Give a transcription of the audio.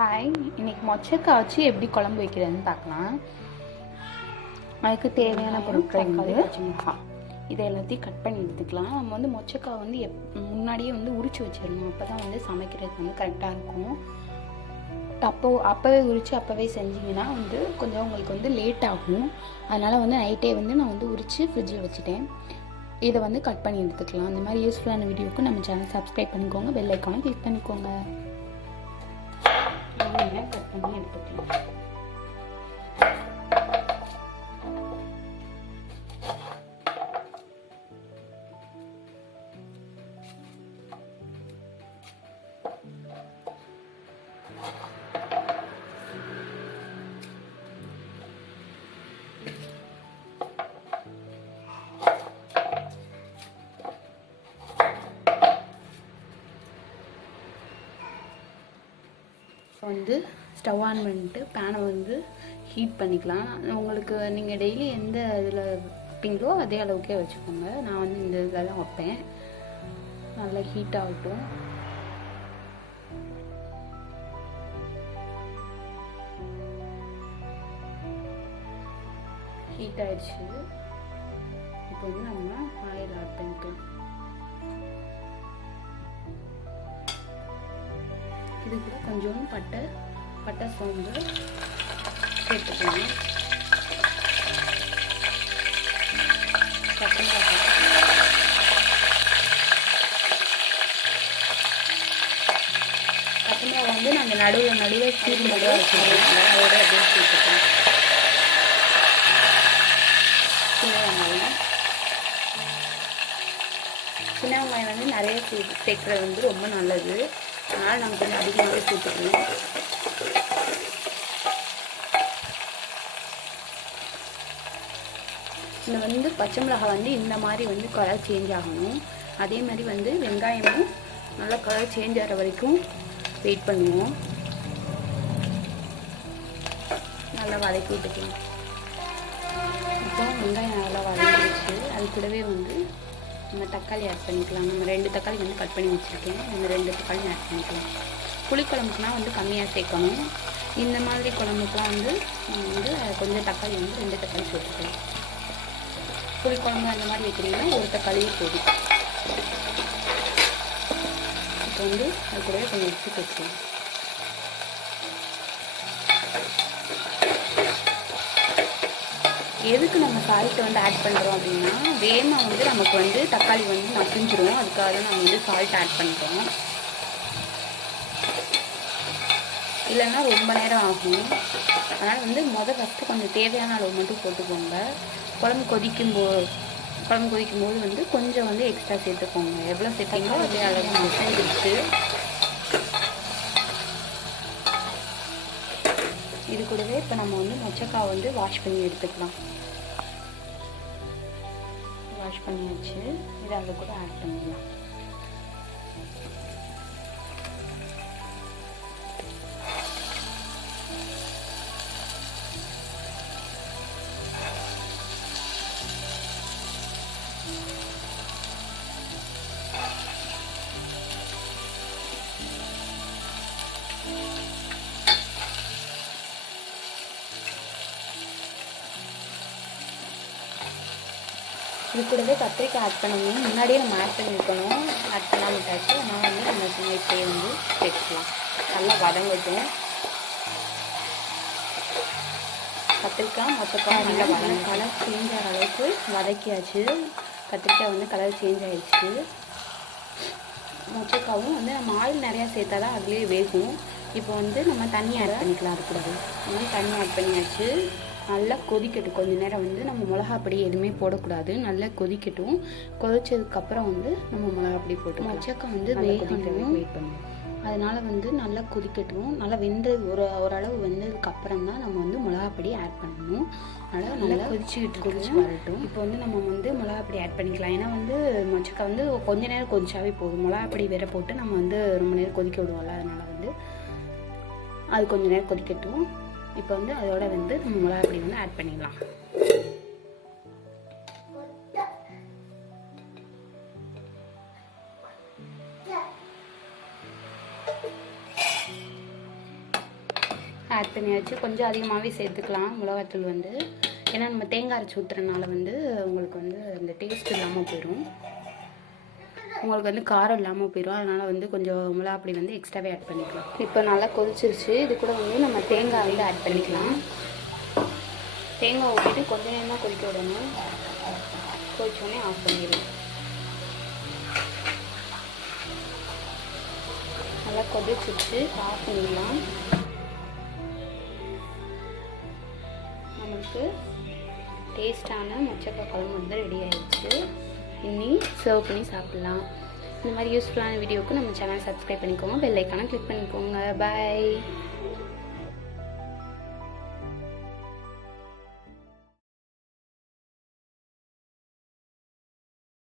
Hi, இன்றைக்கி மொச்சக்காய் வச்சு எப்படி குழம்பு வைக்கிறதுன்னு பார்க்கலாம். அதுக்கு தேவையான பொருட்கள் வந்து பச்சை மிளகாய், இதை எல்லாத்தையும் கட் பண்ணி எடுத்துக்கலாம். நம்ம வந்து மொச்சக்காய் வந்து முன்னாடியே வந்து உரித்து வச்சிடணும். அப்போ தான் வந்து சமைக்கிறதுக்கு வந்து கரெக்டாக இருக்கும். அப்போவே உரித்து அப்போவே செஞ்சிங்கன்னா வந்து கொஞ்சம் உங்களுக்கு வந்து லேட் ஆகும். அதனால் வந்து நைட்டே வந்து நான் வந்து உரித்து ஃப்ரிட்ஜில் வச்சுட்டேன். இதை வந்து கட் பண்ணி எடுத்துக்கலாம். இந்த மாதிரி யூஸ்ஃபுல்லான வீடியோவுக்கு நம்ம சேனல் சப்ஸ்கிரைப் பண்ணிக்கோங்க, பெல் ஐக்கானை கிளிக் பண்ணிக்கோங்க. கட் பண்ணி எடுத்துக்கலாம். வந்து ஸ்டவ் ஆன் பண்ணிட்டு பேனை வந்து ஹீட் பண்ணிக்கலாம். உங்களுக்கு நீங்கள் டெய்லி எந்த இதில் வைப்பீங்களோ அதே அளவுக்கே வச்சுக்கோங்க. நான் வந்து இந்த இதில் தான் வைப்பேன். நல்லா ஹீட் ஆகட்டும். ஹீட் ஆயிடுச்சு. இப்போ வந்து நம்ம ஆயில் ஆட் பண்ணிக்கலாம். இது கூட கொஞ்சம் பட்டை சோம்பு சேர்த்துக்கலாம். பச்சை மிளகாய் வந்து நாங்கள் நடுவில் சீரகம் வச்சுருக்கோம். அதோட அப்படியே சேர்த்துக்கலாம். சின்ன வெங்காயம் வந்து நிறைய சேர்க்குறது வந்து ரொம்ப நல்லது. அதனால் நாங்கள் கொஞ்சம் அதிகமாகவே சேர்த்துக்கணும். இந்த வந்து பச்சை மிளகாய் வந்து இந்த மாதிரி வந்து கலர் சேஞ்ச் ஆகணும். அதே மாதிரி வந்து வெங்காயமும் நல்லா கலர் சேஞ்ச் ஆகிற வரைக்கும் வெயிட் பண்ணுவோம். நல்லா வதக்கி விட்டுக்கலாம். இப்போ வெங்காயம் நல்லா வதங்கிடுச்சு. அது கூடவே வந்து நம்ம தக்காளி ஆட் பண்ணிக்கலாம். நம்ம 2 தக்காளி வந்து கட் பண்ணி வச்சுருக்கேன். இந்த 2 தக்காளி ஆட் பண்ணிக்கலாம். புளிக்குழம்புக்குனா வந்து கம்மியாக சேர்க்கணும். இந்த மாதிரி குழம்புக்குலாம் வந்து நம்ம வந்து கொஞ்சம் தக்காளி வந்து 2 தக்காளி சேர்த்துக்கலாம். புளிக்குழம்பு அந்த மாதிரி வைக்கிறீங்கன்னா 1 தக்காளியே போதும். இப்போ வந்து அது கூடவே கொஞ்சம் உப்பு சேர்த்துக்கலாம். எதுக்கு நம்ம சால்ட்டை வந்து ஆட் பண்ணுறோம் அப்படின்னா, வேகமாக வந்து நமக்கு வந்து தக்காளி வந்து மசிஞ்சிரும். அதுக்காக தான் நம்ம வந்து சால்ட் ஆட் பண்ணுறோம். இல்லைன்னா ரொம்ப நேரம் ஆகும். அதனால் வந்து ஃபஸ்ட்டு கொஞ்சம் தேவையான அளவு மட்டும் போட்டுக்கோங்க. குழம்பு கொதிக்கும் போது வந்து கொஞ்சம் வந்து எக்ஸ்ட்ரா சேர்த்துக்கோங்க. எவ்வளோ சேர்த்தீங்களோ அதே அளவு மசிஞ்சிருச்சு. இது கூடவே இப்போ நம்ம வந்து மொச்சக்காய் வந்து வாஷ் பண்ணி எடுத்துக்கலாம். வாஷ் பண்ணியாச்சு. இதை அதை கூட ஆட் பண்ணிடலாம். இது கூடவே கத்திரிக்காய் ஆட் பண்ணணும். முன்னாடியே நம்ம ஆட் பண்ணியிருக்கணும். ஆட் பண்ணாமல் விட்டாச்சு. அதனால் வந்து நம்ம இப்படியே வந்து சேர்த்துக்கலாம். நல்லா வதங்கட்டும். கத்திரிக்காய் மொச்சக்காய் நல்லா கலர் சேஞ்ச் ஆகிற அளவுக்கு வதக்கியாச்சு. கத்திரிக்காய் வந்து கலர் சேஞ்ச் ஆகிடுச்சு. மொச்சக்காவும் வந்து நம்ம ஆயில் நிறையா சேர்த்தா தான் அதுலேயே வேகும். இப்போ வந்து நம்ம தண்ணி ஆட் பண்ணிக்கலாம். அது கூடவே தண்ணி ஆட் பண்ணியாச்சு. நல்லா கொதிக்கட்டும். கொஞ்சம் நேரம் வந்து நம்ம மிளகாப்பொடி எதுவுமே போடக்கூடாது. நல்லா கொதிக்கட்டும். கொதிச்சதுக்கப்புறம் வந்து நம்ம மிளகாப்பொடி போட்டு மொச்சக்காய் வந்து வேகணும். வெயிட் பண்ணுவோம். அதனால் வந்து நல்லா கொதிக்கட்டும். நல்லா ஓரளவு வெந்ததுக்கப்புறம் தான் நம்ம வந்து மிளகாப்பொடி ஆட் பண்ணணும். அதனால் நல்லா கொதிச்சு வரட்டும். இப்போ வந்து நம்ம வந்து மிளகாப்பொடி ஆட் பண்ணிக்கலாம். ஏன்னா வந்து மொச்சக்காய் வந்து கொஞ்சம் நேரம் கொதிச்சாவே போதும். மிளகாப்பொடி வேற போட்டு நம்ம வந்து ரொம்ப நேரம் கொதிக்க விடுவோம்ல. அதனால் வந்து அது கொஞ்சம் நேரம் கொதிக்கட்டும். இப்போ வந்து அதோட வந்து நம்ம மிளகாப்பொடி வந்து ஆட் பண்ணிடலாம். ஆட் பண்ணியாச்சு. கொஞ்சம் அதிகமாகவே சேர்த்துக்கலாம் மிளகாத்தூள் வந்து, ஏன்னா நம்ம தேங்காய் அரைச்சி ஊற்றுறதுனால வந்து உங்களுக்கு வந்து அந்த டேஸ்ட் இல்லாமல் போயிடும், உங்களுக்கு வந்து காரம் இல்லாமல் போயிடும். அதனால் வந்து கொஞ்சம் மிளகாப்பொடி வந்து எக்ஸ்ட்ராவே ஆட் பண்ணிக்கலாம். இப்போ நல்லா கொதிச்சிருச்சு. இது கூட வந்து நம்ம தேங்காய் வந்து ஆட் பண்ணிக்கலாம். தேங்காய் ஊற்றிட்டு கொஞ்சம் நேரமாக கொதிக்க விடணும். கொதிச்சோடனே ஆஃப் பண்ணிடலாம். நல்லா கொதிச்சிருச்சு, ஆஃப் பண்ணிடலாம். நமக்கு டேஸ்டான மொச்சக்காய் குழம்பு வந்து ரெடி ஆகிடுச்சு. இனி சர்வ் பண்ணி சாப்பிட்லாம். இந்த மாதிரி யூஸ்ஃபுல்லான வீடியோவுக்கு நம்ம சேனல் சப்ஸ்கிரைப் பண்ணிக்கோங்க, பெல் ஐக்கானை கிளிக் பண்ணிக்கோங்க. பாய்.